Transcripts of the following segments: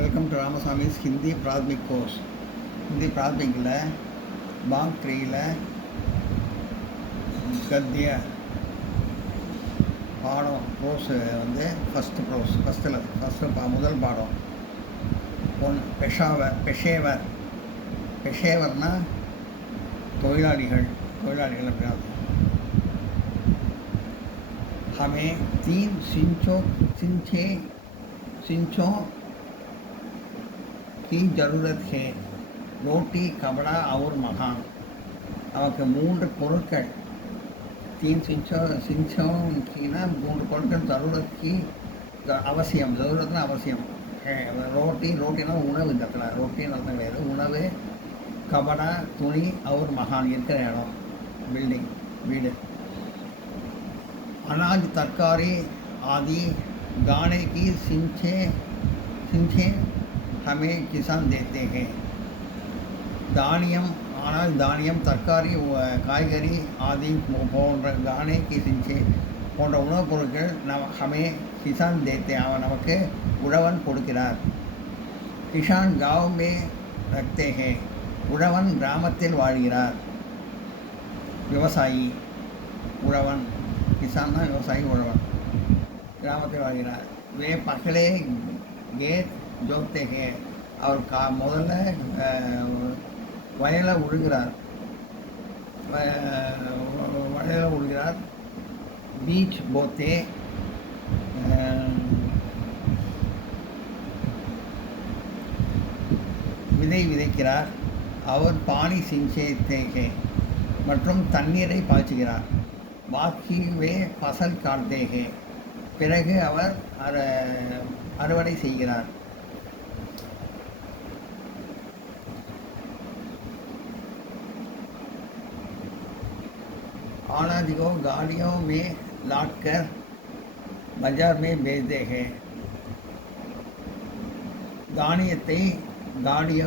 Welcome to Ramasamy's Hindi Prathmik course. Hindi பிராத்மிக்கில் பாக் 3ல் கத்திய பாடம் ப்ரோஸ் வந்து ஃபஸ்ட்டு முதல் பாடம் பெஷேவர்னால் தொழிலாளிகள் அப்படின்னா हमें 3 सिंचों की ज़रूरत है, रोटी, कपड़ा और मकान. நமக்கு 3 பொருட்கள் 3 சிஞ்சோं கீனா 3 பொருட்கள் ஜरूरत அவசியம். ஜरूरतனா அவசியம். ரோட்டினா உணவு. இந்த இடத்துல ரொட்டின்னு அர்த்தம் கிடையாது. உணவு, கபடா துணி, அவர் மகான் இருக்கிற இடம், பில்டிங், வீடு. अनाज, तरकारी आदि गाने की सिंचें हमें किसान देते हैं. अनाज, धानियम, तरकारी, காய்கறி ஆதி போன்ற गाने की सिंचें போன்ற உணவுப் பொருட்கள் हमें किसान देते हैं. அவன் நமக்கு உழவன் கொடுக்கிறார். किसान गाँव में रखते हैं. உழவன் கிராமத்தில் வாழ்கிறார். விவசாயி உழவன், किसान व्यवसायी उड़वन ग्रामते வாழ்கிறார். वे पहले खेत जोतते हैं और முதல்ல வயலை உழுகிறார். बीज बोते விதை விதைக்கிறார். அவர் பானி சிஞ்சேते हैं மற்றும் தண்ணீரை பாய்ச்சுகிறார். बाकी वे फसल काटते हैं. பிறகு அவர் அறுவடை செய்கிறார். अनाज को गाड़ियों में लादकर बाजार में बेचते हैं. தானியத்தை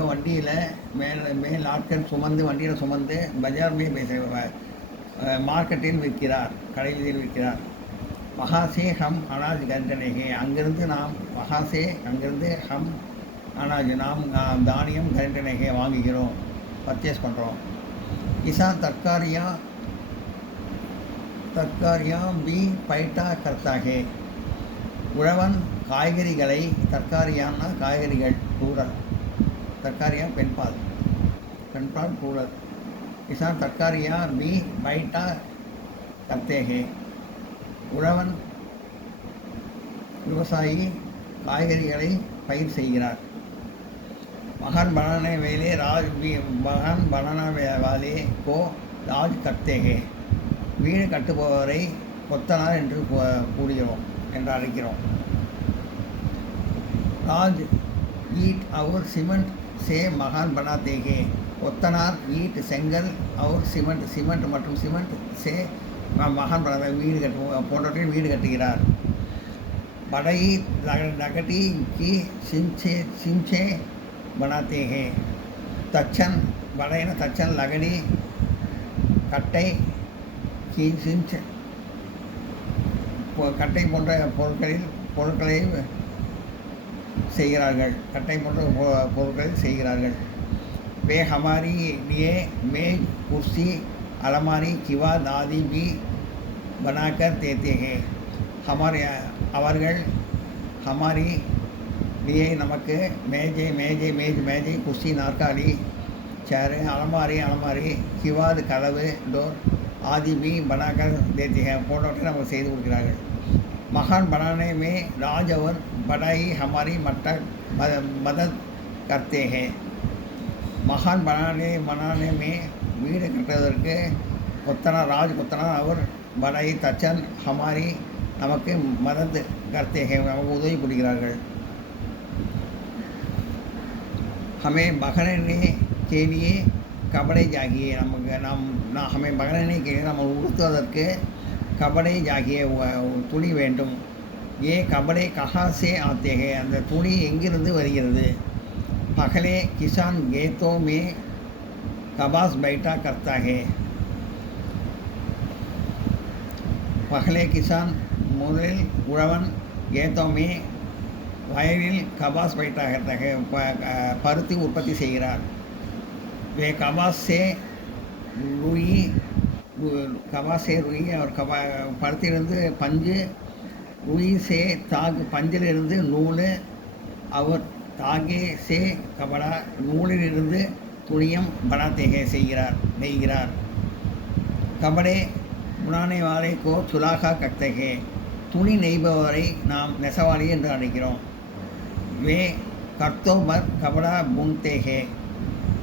வண்டியில் மேல் லாட்கர் வண்டியில் சுமந்து பஜார் மே பேச மார்க்கெட்டில் விற்கிறார், கடைகளில் விற்கிறார். வஹாசே ஹம் அனாஜ் கரிதனேகே, அங்கிருந்து ஹம் அனாஜ் நாம் தானியம் கரிதனேகே வாங்குகிறோம், பர்ச்சேஸ் பண்ணுறோம். கிசான் தர்காரியா பி பைட்டா கர்த்தாகே, உழவன் காய்கறிகளை, தர்காரியான்னா காய்கறிகள் பூரல், தர்காரியா பெண்பால் பூரல். किसान तरकारियाँ भी बैठा करते हैं. உழவன் விவசாயி காய்கறிகளை பயிர் செய்கிறார். மகான் बनाने वाले को राज करते हैं. வீடு கட்டுபவரை கொத்தனார் என்று அழைக்கிறோம். राज ईट और सीमेंट से मकान बनाते हैं. கொத்தனார் ஈட் செங்கல், और சிமெண்ட் மற்றும் சிமெண்ட் சே மகான் வீடு போன்றவற்றில் வீடு கட்டுகிறார். படை லகடி கி சிஞ்சே बनाते हैं. தச்சன் படையின தச்சன், லகடி கட்டை, கி சிஞ்ச் கட்டை போன்ற பொருட்களை செய்கிறார்கள். वे हमारी लिए मेज, कुर्सी, अलमारी, किवाद आदि भी बनाकर देते हैं. அவர்கள் हमारी लिए நமக்கு மேஜை, குர்சி, நாற்காலி, சேரு, அலமாரி, கிவாத் கதவு, டோர் ஆதி भी बनाकर देते हैं போன்றவற்றை நமக்கு செய்து கொடுக்கிறார்கள். மகான் बनाने में राज और बड़ाई हमारी मदद करते हैं. மகான் बनाने में வீடு கட்டுவதற்கு கொத்தனார் அவர் படாய் தச்சன் ஹமாரி நமக்கு மதத் கர்த்தே ஹே, நமக்கு உதவி புரிகிறார்கள். हमें பகரனே के लिए கபடை ஜாகியே, हमें பகரனே के लिए நம்ம உடுத்துவதற்கு கபடை ஜாகியே துணி வேண்டும். ஏ கபடை கஹா சே ஆத்தே ஹே, அந்த துணி எங்கிருந்து வருகிறது? पहले किसान खेतों में कपास बैठा करता है. पहले किसान முதலில் உழவன் கேத்தோமே வயலில் கபாஸ் பயிற்றாக பருத்தி உற்பத்தி செய்கிறார். வே கபாஸ் சே ருயி கபாஸ் சே ருயி அவர் பருத்தியிலிருந்து பஞ்சு, ருயி சே தாகு பஞ்சிலிருந்து நூல், அவர் தாகே சே கபடா நூலிலிருந்து துணியம் பனாத்தேகே நெய்கிறார். கபடே புனானே வாலே கோ சுலாகா கக்தகே துணி நெய்பவரை நாம் நெசவாளி என்று அழைக்கிறோம். வே கர்த்தோபர் கபடா புன்தேகே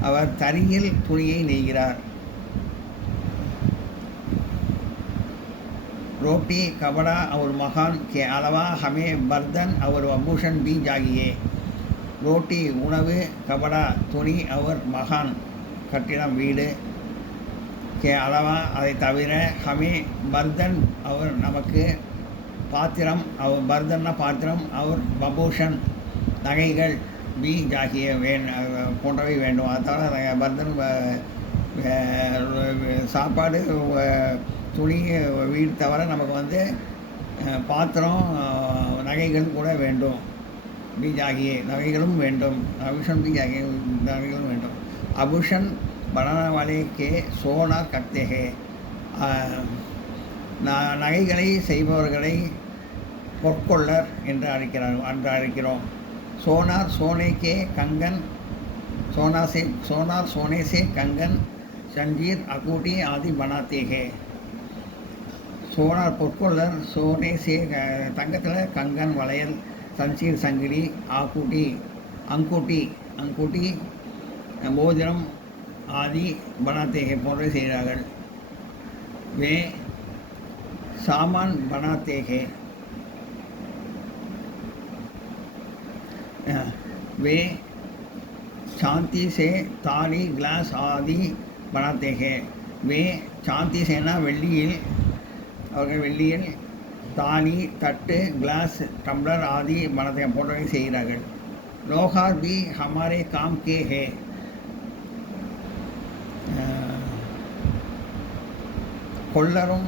அவர் தறியில் துணியை நெய்கிறார். ரோட்டி கபடா அவர் மகான் கே அளவா ஹமே பர்தன் அவர் அபூஷன் பி ஜாகியே ரோட்டி உணவு, கபடா துணி, அவர் மகான் கட்டிடம் வீடு, கே அளவா அதை தவிர, ஹமே பர்தன் அவர் நமக்கு பாத்திரம், அவர் பர்தன்னா பாத்திரம், அவர் பபூஷன் நகைகள், பி ஜாகிய போன்றவை வேண்டும். அது தவிர பர்தன் சாப்பாடு துணி வீடு தவிர நமக்கு பாத்திரம் நகைகள் கூட வேண்டும். பீஜாகியே நகைகளும் வேண்டும். அபூஷன் பீஜாகிய நகைகளும் வேண்டும். அபூஷன் பனானே கே சோனார் கக்தேகே நகைகளை செய்பவர்களை பொற்கொள்ளர் என்று அழைக்கிறோம். சோனார் சோனே கே கங்கன் சோனார் சோனே சே கங்கன் சஞ்சீர் அகூட்டி ஆதி பனாத்தேகே சோனார் பொற்கொள்ளர், சோனே சே தங்கத்தில் கங்கன் வளையல், சஞ்சீர் சங்கிலி, ஆக்கூட்டி அங்கூட்டி மோதிரம் ஆதி பனாத்தேகே போன்றவை செய்கிறார்கள். வே சாமான் பனாத்தேகே வே சாந்தி சே தாலி கிளாஸ் ஆதி பனாத்தேகே வே சாந்தி சேனா வெள்ளியில் அவர்கள் வெள்ளியில் தாலி தட்டு கிளாஸ் டம்ளர் ஆதி பணத்தை போன்றவை செய்கிறார்கள். லோகார் பி ஹமாரே காம் கே ஹே கொள்ளரும்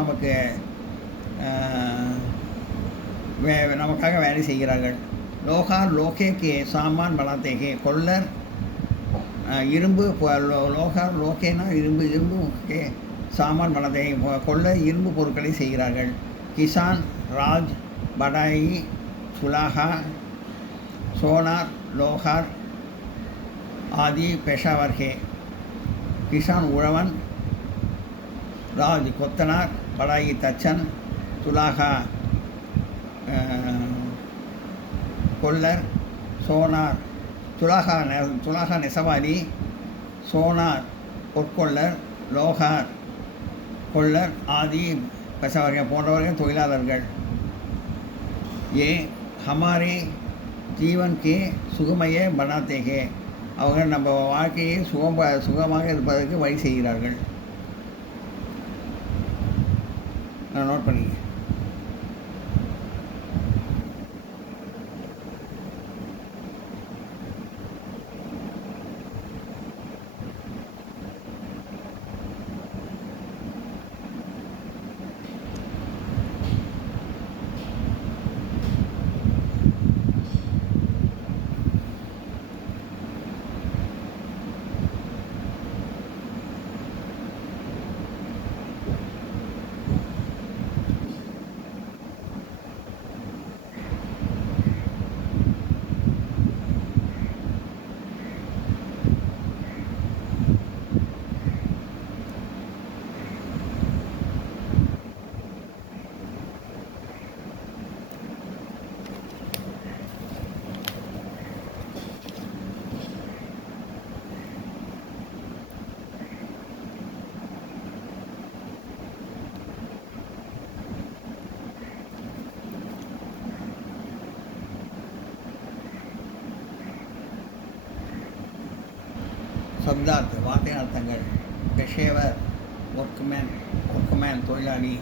நமக்கு நமக்காக வேலை செய்கிறார்கள். லோகார் லோகே கே சாமான் பனாத்தேகே கொள்ளர் இரும்பு லோகார் லோகேனா இரும்பு கே சாமான் பனாத்தேகே கொள்ளர் இரும்பு பொருட்களை செய்கிறார்கள். கிசான் ராஜ் படாயி சுலாகா சோனார் லோகார் ஆதி பெஷாவர் ஹே கிசான் உழவன், ராஜ் கொத்தனார், படாயி தச்சன், சுலாகா கொள்ளர், சோனார் சுலாகா நெசவாளி, சோனார் பொற்கொள்ளர், லோகார் கொள்ளர் ஆதி பெஷாவர் போன்றவர்கள் தொழிலாளர்கள். ஏ ஹமாரே ஜீவன் கே சுகமையே பனாத்தேகே அவர்கள் நம்ம வாழ்க்கையை சுகமாக இருப்பதற்கு வழி செய்கிறார்கள். நான் நோட் பண்ணிக்க. சப்தார்த் வார்த்தை அர்த்தங்கள். பெஷேவர் ஒர்க்மேன் தொழிலாளி,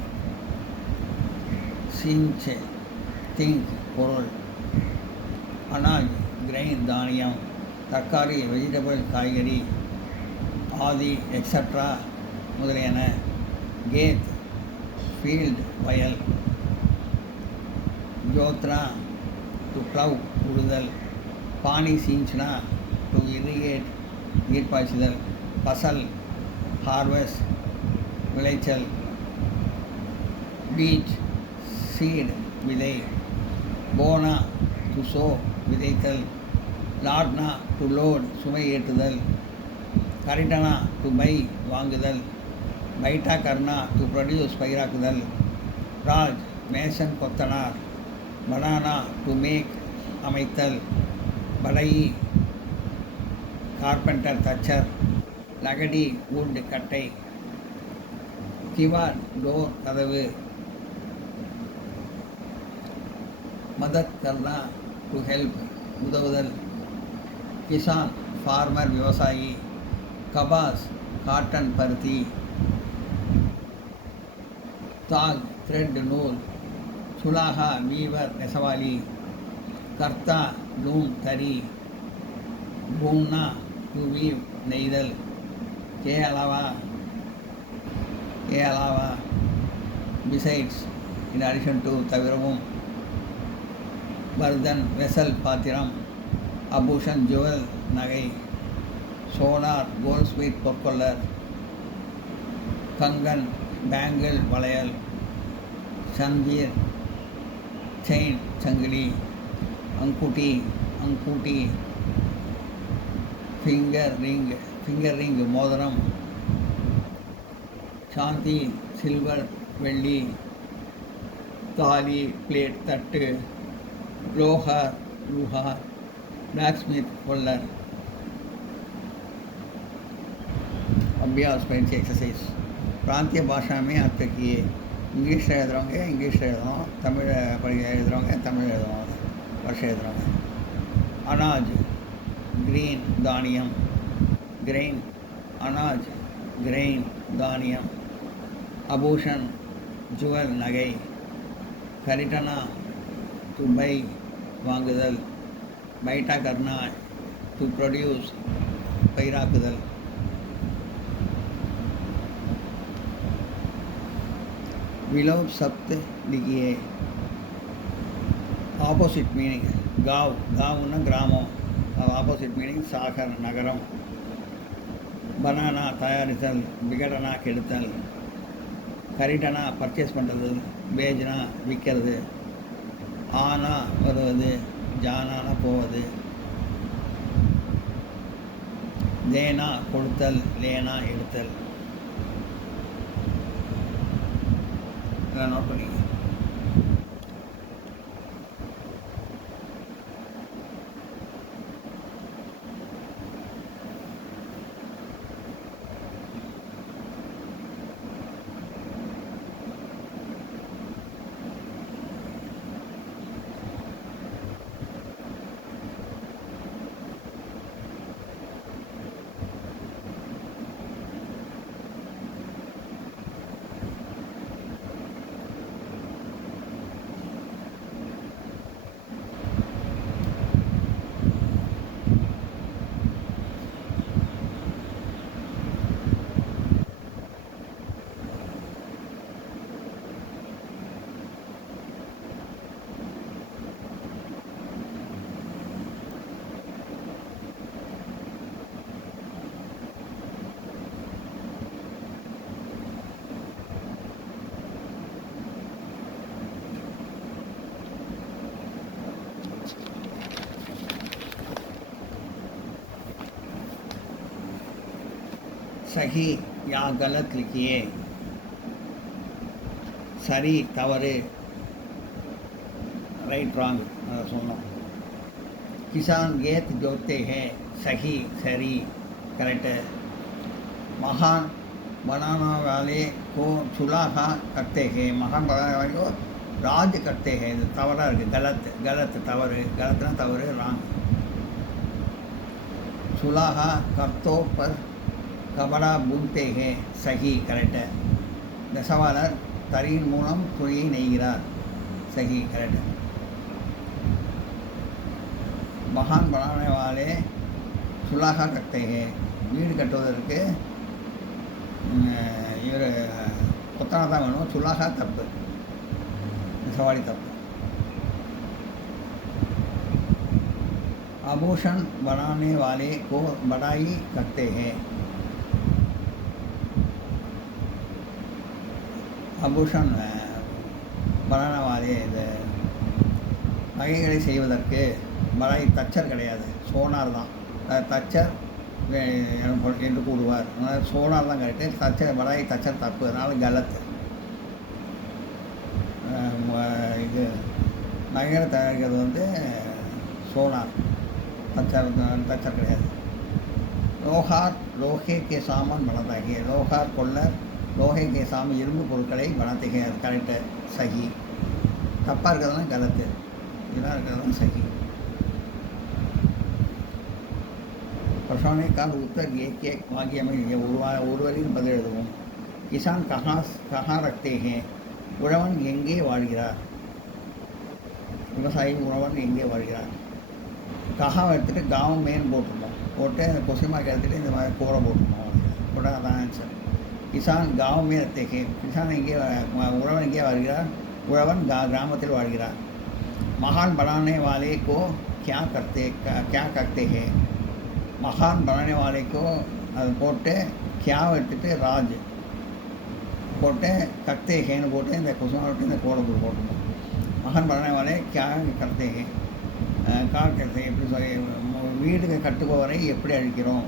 சிஞ்ச் திங்க் பொருள், அனாஜ் கிரெயின் தானியம், தக்காளி வெஜிடபிள் காய்கறி, ஆதி எக்ஸட்ரா முதலியன, கேத் ஃபீல்ட் வயல், ஜோத்ரா டு ப்ளவ் உழுதல், பானி சீஞ்ச்னா டு இரிகேட் நீர் பாய்ச்சுதல், பசல் ஹார்வெஸ்ட் விளைச்சல், பீச் சீட் விதை, போனா டு சோ விதைத்தல், லாட்னா டு லோட் சுமை ஏற்றுதல், கரிட்டனா டு பை வாங்குதல், பைட்டா கர்னா டு ப்ரொடியூஸ் பயிராக்குதல், ராஜ் மேசன் கொத்தனார், பனானா டு மேக் அமைத்தல், படையி கார்பெண்டர் தச்சர், லகடி வுட் கட்டை, கிவார் டோர் கதவு, மதத் கர்னா டு ஹெல்ப் உதவுதல், கிசான் ஃபார்மர் விவசாயி, கபாஸ் காட்டன் பருத்தி, தாக் த்ரெட் நூல், சுலாகா வீவர் நெசவாளி, கர்த்தா லூம் தறி, பூம்னா டு வீவ் நெய்தல், கே அலாவா பிசைட்ஸ் இன் அடிஷன் டு தவிரவும், பர்தன் வெசல் பாத்திரம், அபூஷன் ஜுவல் நகை, சோனார் கோல்ட்ஸ்மித் பொற்கொள்ளர், கங்கன் பேங்கிள் வளையல், சந்தீர் செயின் சங்கிலி, அங்கூட்டி ஃபிங்கர் ரிங் மோதிரம், சாந்தி சில்வர் வெள்ளி, தாலி பிளேட் தட்டு, லோஹார் ब्लैकस्मिथ कोल्लर। अभ्यास पेंच एक्सरसाइज प्रांतीय भाषा में अर्थ किए इंग्लिश எழுதுறவங்க इंग्लिश எழுதணும், தமிழ் எழுதுறவங்க தமிழ் எழுதணும், வருஷம் எழுதுறவங்க। अनाज ग्रीन धान्यम, ग्रेन अनाज ग्रेन धान्यम। आभूषण जुवल नगை, खरीदना टू बाई வாங்குதல், பைட்டா கர்னா டு ப்ரொடியூஸ் பயிராக்குதல்। विलोप शब्द लिखिए ऑपोजिट मीनिंग। गाँव गाँव ग्रामम, ऑपोजिट मीनिंग सागर नगरम। बनाना तयारितल, विकटना केडुतल। करीटना पर्चेस पण्णறது, बेजना विक्கிறது। आना வருவது, ஜானானா போவது। देना கொடுத்தல், लेना எடுத்தல்। नोट करिए। सही या गलत लिखिए। सरी तवறு, राइट रॉन्ग सुनो। किसान खेत जोतते हैं, सही सरी करेक्ट है। महान बनाने वाले को चुलाहा करते हैं, महान बनाने वाले को राज करते हैं, तवरा गलत गलत तवறு, गलतना तवறு रॉन्ग। चुलाहा करतों पर कपड़ा बुनते हैं, सही करेक्ट है। நெசவாளர் தறியின் மூலம் துணியை நெய்கிறார், सही करेक्ट है। மகான் बनाने वाले சுலாகா करते हैं, வீடு கட்டுவதற்கு இவர் கொத்தனா தான் வேணும், சுலாகா தப்பு, நெசவாளி தப்பு। आभूषण बनाने वाले को बड़ाई करते हैं. आभूषण बनाने वाले இது நகைகளை செய்வதற்கு படாய் தச்சர் கிடையாது, சோனார் தான். தச்சர் என்று கூடுவார். அதனால் சோனார் தான் கரெக்டு. தச்சர் படாய் தச்சர் தப்பு, அதனால் கலத்து. இது நகைகளை தயாரிக்கிறது வந்து சோனார், தச்சர் கிடையாது. லோஹார் லோஹே கே சாமான் பணத்தாகிய, லோஹார் கொள்ளர் லோஹே கே சாமான் இரும்பு பொருட்களை பணத்திகை, அது கரெக்டு, சகி. தப்பாக இருக்கிறதுலாம் கலத்து, இதெல்லாம் இருக்கிறதுலாம் சகி. प्रश्नों का उत्तर एक एक वाक्य में ஒருவரின் பதில் எழுதுவோம். கிசான் கஹா ரக்தே ஹே, உழவன் எங்கே வாழ்கிறார்? விவசாயி உழவன் எங்கே வாழ்கிறார்? கஹாவை எடுத்துகிட்டு காவம் மேன் போட்டுருந்தோம், போட்டு அந்த கொஸ்டின் எடுத்துகிட்டு இந்த மாதிரி கோரை போட்டுருந்தோம். கூட அதான் ஆன்சர். கிசான் காவம் மேன் ரக்தே ஹே, கிசான் எங்கே, உழவன் எங்கே வாழ்கிறார்? உழவன் கிராமத்தில் வாழ்கிறார். மகான் बनाने वाले को क्या करते हैं? महान बनाने वाले को அது போட்டு கியாவை எடுத்துகிட்டு ராஜ் போட்டு கர்த்தே ஹேன்னு போட்டு இந்த கொசுமா விட்டு இந்த கோடை போட்டுருந்தோம். மகான் बनाने वाले क्या करते हैं, எப்படி சொல்லி, வீடு கட்டுபவரை எப்படி அழிக்கிறோம்?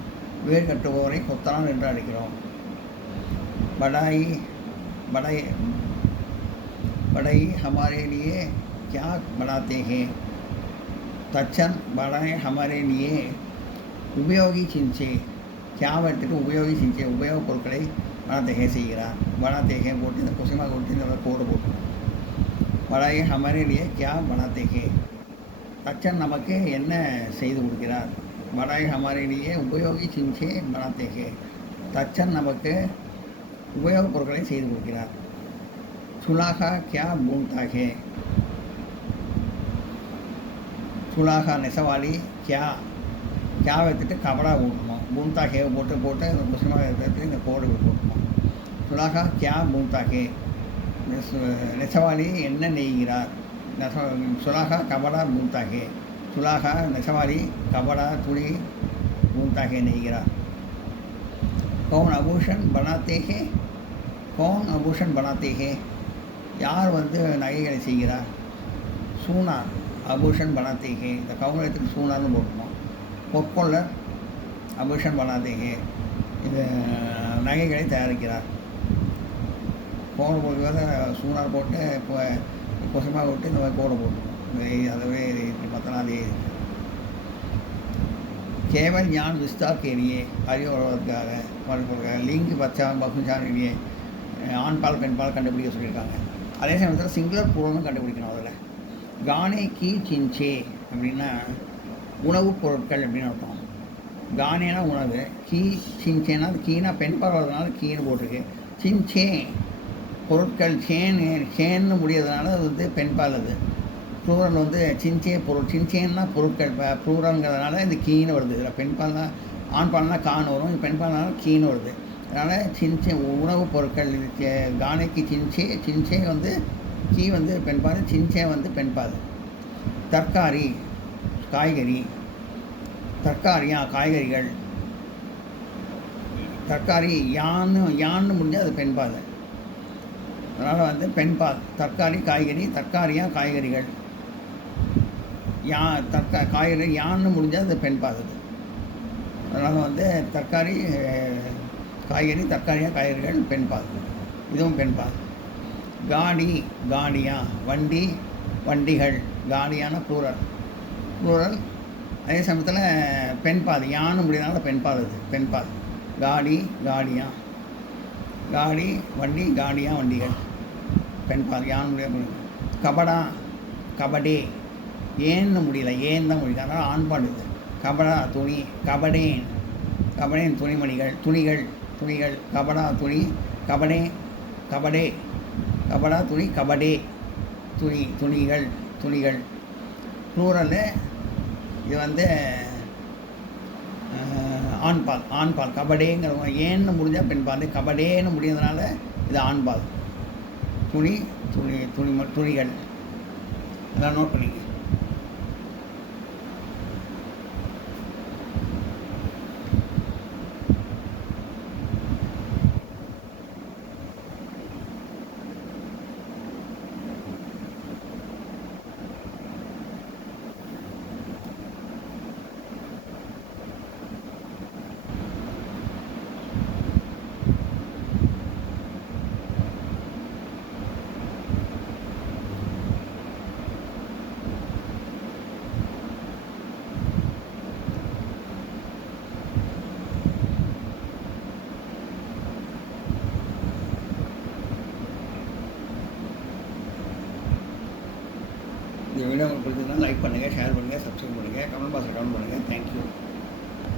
வீடு கட்டுபவரை கொத்தனான் என்று அழிக்கிறோம். படாய் படாய் बड़ाई हमारे लिए क्या बनाते हैं? तचन बड़ाई हमारे लिए उपयोगी चिंचे, क्या எடுத்துட்டு உபயோகி சிஞ்சே உபயோக பொருட்களை பணத்தேகை செய்கிறார். பணத்தேகை போட்டு இந்த கொசிமா போட்டு இந்த கோடு போட்டு படாய் ஹமாரே லியே கியா பணத்தேகை, தச்சன் நமக்கு என்ன செய்து கொடுக்கிறார்? படாய் ஹமாரே லியே உபயோகி சிஞ்சே பணத்தேகை, தச்சன் நமக்கு உபயோக பொருட்களை செய்து கொடுக்கிறார். சுலாகா क्या बुनता है? சுலாகா நெசவாளி क्या எடுத்துகிட்டு கபடா ஊட்டணும். பூந்தா ஹே போட்டு இந்த முஸ்லிமாக எடுத்துகிட்டு இந்த கோடு போட்டணும். சுலாகா क्या बुनता है, நெசவாளி என்ன நெய்கிறார்? சுலாகா கபடா பூந்தா ஹே, சுலாகா நெசவாளி கபடா துணி பூந்தா ஹே நெய்கிறார். कौन आभूषण बनाते हैं? कौन आभूषण बनाते हैं? யார் வந்து நகைகளை செய்கிறார்? சூனார் ஆபூஷன் பணாத்தேகே, இந்த கவுனத்துக்கு சூனார்னு போட்டணும். பொற்கொள்ளர் ஆபூஷன் பணாத்தேகே, இது நகைகளை தயாரிக்கிறார். கோடை போட்டு சூனார் போட்டு இப்போ கொசமாக விட்டு இந்த மாதிரி கோடை போட்டுக்கணும். அதுவே பார்த்தோன்னா அதே केवल ज्ञान विस्तार के लिए அறிவு வளர்வதற்காக லிங்க் பச்சா பகுஞ்சானிலேயே ஆண்பால் பெண்பால் கண்டுபிடிக்க சொல்லியிருக்காங்க. அதே சமயத்தில் சிங்குலர் பூர்வமும் கண்டுபிடிக்கணும். அதில் கானே கி சின்சே அப்படின்னா உணவுப் பொருட்கள் அப்படின்னு அர்த்தம். கானேனா உணவு, கீ சின்சேனா, கீனா பெண்பால் வர்றதுனால கீன்னு போட்டிருக்கு. சின்சே பொருட்கள், சேன்னு முடியறதுனால அது வந்து பெண்பால். அது ப்ளூரல் வந்து சின்சே பொருள், சின்சேன்னா பொருட்கள், ப்ளூரல்ங்கிறதுனால இந்த கீன்னு வருது. இதில் பெண்பால்னா ஆண்பால்னா கான்னு வரும், பெண்பால்னால கீன்னு வருது. அதனால் சின்சே உணவுப் பொருட்கள். இது கானைக்கு சின்சே வந்து கீ வந்து பெண்பால், சின்சே வந்து பெண்பால். தற்காரி காய்கறி, தற்காரியா காய்கறிகள். தற்காரி யான்னு முடிஞ்சால் அது பெண்பால், அதனால் வந்து பெண்பால். தற்காரி காய்கறி, தற்காரியா காய்கறிகள். காய்கறி யான்னு முடிஞ்சால் அது பெண்பால். அது அதனால் வந்து தற்காரி காய்கறி, தற்காரியாக காய்கறிகள் பெண்பால், இதுவும் பெண்பால். காடியா வண்டி, வண்டிகள். காடியான ப்ளூரல். அதே சமயத்தில் பெண்பால், யான்னு முடியறதுனால பெண்பால். அது பெண்பால். காடியா காடி வண்டி, காடியா வண்டிகள் பெண்பால், யான்னு முடியாது. கபடே ஏன்னு முடியல, ஏன் தான் முடியல, அதனால் ஆண்பாடு. இது கபடா துணி, கபடேன் துணிமணிகள், துணிகள். கபடா துணி, கபடா துணி, கபடே துணிகள். ப்ளூரல். இது வந்து ஆண்பால். கபடேங்கிற ஏன்னு முடிஞ்சால் பெண்பால், கபடேன்னு முடியறதுனால இது ஆண்பால். துணிகள். அதெல்லாம் நோட் பண்ணிக்க. பிடிச்சதுன்னா லைக் பண்ணுங்கள், ஷேர் பண்ணுங்கள், சப்ஸ்கிரைப் பண்ணுங்கள், கமெண்ட் பாக்ஸில் கமெண்ட் பண்ணுங்கள். தேங்க்யூ.